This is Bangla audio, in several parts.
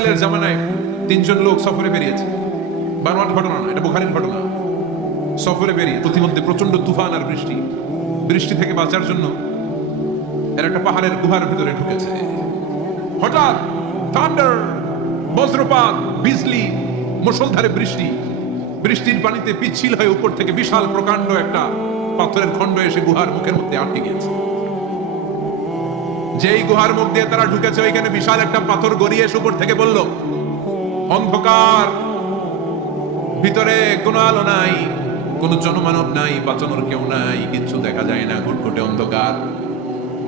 ইসরায়েলের জামানায় তিনজন লোক সফরে বেরিয়েছে। বানোয়াট ঘটনা না, এটা বুখারীর ঘটনা। সফরে বেরিয়ে প্রতিমধ্যে প্রচন্ড তুফান আর বৃষ্টি। বৃষ্টি থেকে বাঁচার জন্য এর একটা পাহাড়ের গুহার ভিতরে ঢুকেছে। হঠাৎ থান্ডার, বজ্রপাত, বিজলি, মুষলধারে বৃষ্টি। বৃষ্টির পানিতে পিচ্ছিল হয়ে উপর থেকে বিশাল প্রকাণ্ড একটা পাথরের খণ্ড এসে গুহার মুখের মধ্যে আটকে গিয়েছে। যেই গুহার মুখ দিয়ে তারা ঢুকেছে, ওইখানে বিশাল একটা পাথর গড়িয়ে এসে উপর থেকে বলল, অন্ধকার, ভিতরে কোনো আলো নাই, কোনো জনমানব নাই, বাঁচানোর কেউ নাই, কিচ্ছু দেখা যায় না, ঘুটঘুটে অন্ধকার,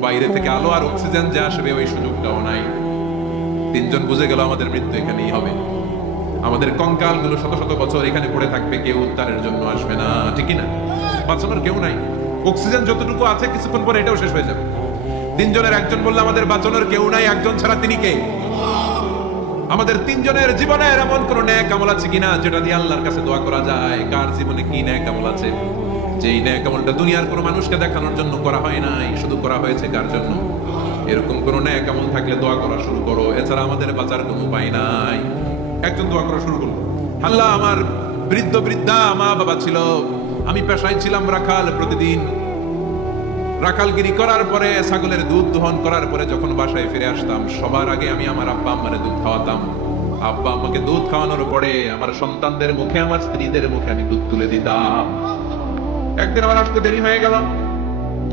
বাইরে থেকে আলো আর অক্সিজেন যে আসবে ওই সুযোগটাও নাই। তিনজন বুঝে গেল আমাদের মৃত্যু এখানেই হবে, আমাদের কঙ্কাল গুলো শত শত বছর এখানে পড়ে থাকবে, কেউ উদ্ধারের জন্য আসবে না, ঠিক না? বাঁচানোর কেউ নাই, অক্সিজেন যতটুকু আছে কিছুক্ষণ পরে এটাও শেষ হয়ে যাবে। তিনজনের একজন বলল, আমাদের বাঁচানোর কেউ নাই, একজন ছাড়া তিনি কে? আমাদের তিনজনের জীবনের এমন কোন নেক আমল আছে কিনা যেটা দিয়ে আল্লাহর কাছে দোয়া করা যায়? কার জীবনে কি নেক আমল আছে যেই নেক আমলটা দুনিয়ার কোনো মানুষকে দেখানোর জন্য করা হয় নাই, শুধু করা হয়েছে কার জন্য? এরকম কোন নেক আমল থাকলে দোয়া করা শুরু করো, এছাড়া আমাদের বাঁচার কোনো উপায় নাই। একজন দোয়া করা শুরু করলো, আল্লাহ, আমার বৃদ্ধ বৃদ্ধা মা বাবা ছিল, আমি পেশায় ছিলাম রাখাল, প্রতিদিন রাখালগিরি করার পরে, ছাগলের দুধ দহন করার পরে যখন বাসায় ফিরে আসতাম, সবার আগে আমি আমার আব্বা আম্মারে দুধ খাওয়াতাম। আব্বা আম্মাকে দুধ খাওয়ানোর পরে আমার সন্তানদের মুখে, আমার স্ত্রীদের মুখে আমি দুধ তুলে দিতাম। একদিন আমার আসতে দেরি হয়ে গেল,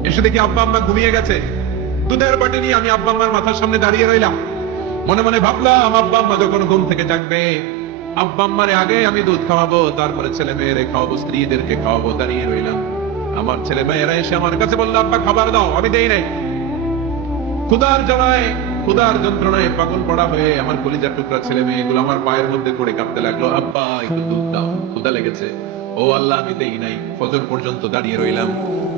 এসে দেখি আব্বা আম্মা ঘুমিয়ে গেছে। দুধের বাটি নিয়ে আমি আব্বা আম্মার মাথার সামনে দাঁড়িয়ে রইলাম। মনে মনে ভাবলাম, আব্বা আম্মা যখন ঘুম থেকে জাগবে, আব্বা আম্মারে আগে আমি দুধ খাওয়াবো, তারপরে ছেলে মেয়েরে খাওয়াবো, স্ত্রীদেরকে খাওয়াবো। দাঁড়িয়ে রইলাম, আমার ছেলে মেয়েরা এসে আমার কাছে বললো, আব্বা খাবার দাও, আমি দেই নাই। ক্ষুধার জ্বালায়, ক্ষুধার যন্ত্রণায় পাগল পড়া হয়ে আমার কলিজার টুকরা ছেলে মেয়েগুলো আমার পায়ের মধ্যে পড়ে কাঁদতে লাগলো, আব্বা একটু দুধ দাও, ক্ষুধা লেগেছে। ও আল্লাহ, আমি দেই নাই। ফজর পর্যন্ত দাঁড়িয়ে রইলাম।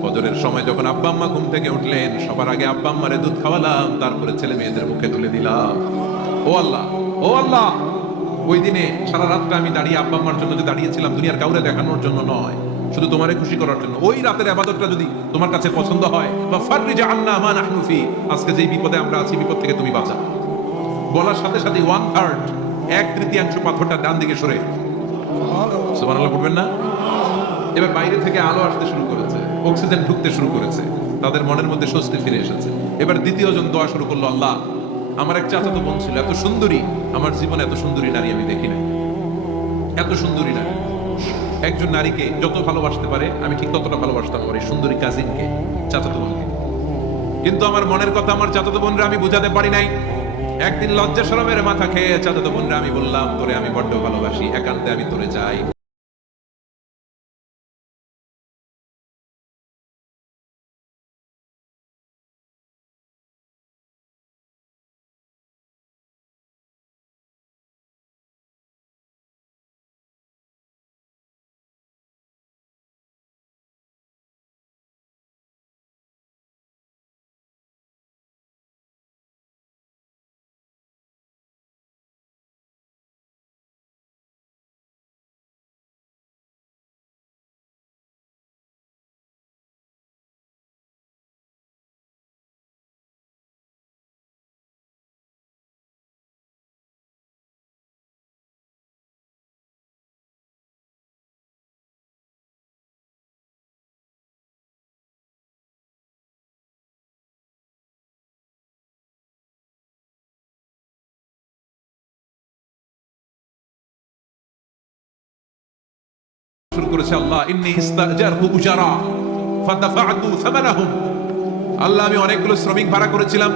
ফজরের সময় যখন আব্বা আম্মা ঘুম থেকে উঠলেন, সবার আগে আব্বা আম্মারে দুধ খাওয়ালাম, তারপরে ছেলে মেয়েদের মুখে তুলে দিলাম। ও আল্লাহ, ও আল্লাহ, ওই দিনে সারা রাতটা আমি দাঁড়িয়ে আব্বা আম্মার জন্য যে দাঁড়িয়েছিলাম, দুনিয়ার কাউরে দেখানোর জন্য নয়, শুধু তোমারে খুশি করার জন্য। ওই রাতের ইবাদতটা যদি তোমার কাছে পছন্দ হয়, বা ফাররিজ আন্না মা নাহনু ফি, আজকে যেই বিপদে আমরা আছি, বিপদ থেকে তুমি বাঁচা। বলার সাথে সাথে 1/3, 1/3 পাথরটা ডান দিকে সরে। সুবহানাল্লাহ পড়বেন না? এবার বাইরে থেকে আলো আসতে শুরু করেছে, অক্সিজেন ঢুকতে শুরু করেছে, তাদের মনের মধ্যে স্বস্তি ফিরে এসেছে। এবার দ্বিতীয় জন দোয়া শুরু করলো, আল্লাহ, আমার এক চাচাতো বোন ছিল, এত সুন্দরী, আমার জীবনে এত সুন্দরী নারী আমি দেখি নাই, এত সুন্দরী নারী। একজন নারীকে যত ভালোবাসতে পারে আমি ঠিক ততটা ভালোবাসতাম আমার এই সুন্দরী কাজিনকে, চাচাতো বোনকে। কিন্তু আমার মনের কথা আমার চাচাতো বোনরা আমি বুঝাতে পারি নাই। একদিন লজ্জা শরমের মাথা খেয়ে চাচাতো বোনরা আমি বললাম, তোরে আমি বড্ড ভালোবাসি, একান্তে আমি তোরে চাই। শুরু করেছে, আল্লাহ ইন্নী ইস্তাজারতু উজারা ফাদাফা'তু সামানাহুম, আল্লাহ আমি অনেকগুলো শ্রমিক ভাড়া করেছিলাম,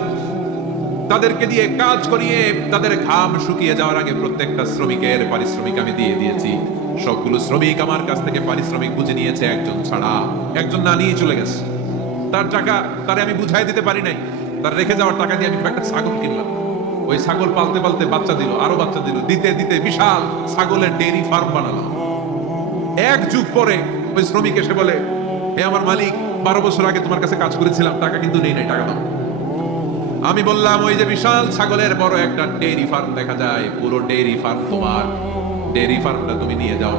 তাদেরকে দিয়ে কাজ করিয়ে তাদের ঘাম শুকিয়ে যাওয়ার আগে প্রত্যেকটা শ্রমিকের পারিশ্রমিক আমি দিয়ে দিয়েছি। সবগুলো শ্রমিক আমার কাছ থেকে পারিশ্রমিক বুঝে নিয়েছে, একজন ছাড়া। একজন না নিয়ে চলে গেছে, তার টাকা তারে আমি বুঝাই দিতে পারি নাই। তার রেখে যাওয়ার টাকা দিয়ে আমি একটা ছাগল কিনলাম। ওই ছাগল পালতে পালতে বাচ্চা দিল, আরো বাচ্চা দিল, দিতে দিতে বিশাল ছাগলের ডেইরি ফার্ম বানালাম। এক যুগ পরে ওই শ্রমিক এসে বলে, হে আমার মালিক, 12 বছর আগে তোমার কাছে কাজ করেছিলাম, টাকা কিন্তু নেই নাই, টাকা দাও। আমি বললাম, ওই যে বিশাল ছাগলের বড় একটা ডেইরি ফার্ম দেখা যায়, পুরো ডেইরি ফার্ম তোমার, ডেইরি ফার্মটা তুমি নিয়ে যাও।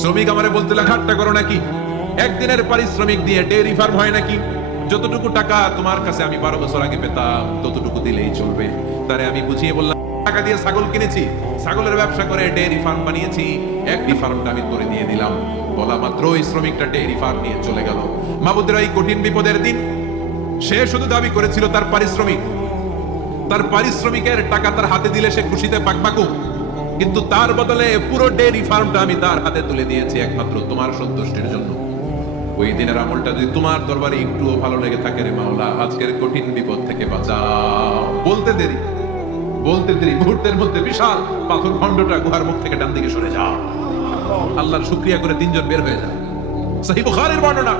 শ্রমিক আমারে বলতে লাগলো, ঠাট্টা করো নাকি? একদিনের পারিশ্রমিক দিয়ে ডেইরি ফার্ম হয় নাকি? যতটুকু টাকা তোমার কাছে আমি 12 বছর আগে পেতাম ততটুকু দিলেই চলবে। তারে আমি বুঝিয়ে বললাম, টাকা দিয়ে ছাগল কিনেছি, ছাগলের ব্যবসা করে ডেয়ারি ফার্ম বানিয়েছি, একটি ফার্মটা আমি করে দিয়ে দিলাম। বলা মাত্র ওই শ্রমিকটা ডেয়ারি ফার্ম নিয়ে চলে গেল। মাবুদের এই কঠিন বিপদের দিন সে শুধু দাবি করেছিল তার পারিশ্রমিক, তার পারিশ্রমিকের টাকা তার হাতে দিলে সে খুশিতে পাকপাকু, কিন্তু তার বদলে পুরো ডেয়ারি ফার্মটা আমি তার হাতে তুলে দিয়েছি একমাত্র তোমার সন্তুষ্টির জন্য। ওই দিনের আমলটা যদি তোমার দরবারে একটুও ভালো লেগে থাকে রে মাওলা, আজকের কঠিন বিপদ থেকে বাঁচাও। বলতে দেরি মুহূর্তের মধ্যে বিশাল পাথর খণ্ডটা গুহার মুখ থেকে ডান দিকে সরে যাও। আল্লাহর শুকরিয়া করে তিনজন বের হয়ে যায়। সহিহ বুখারীর বর্ণনা।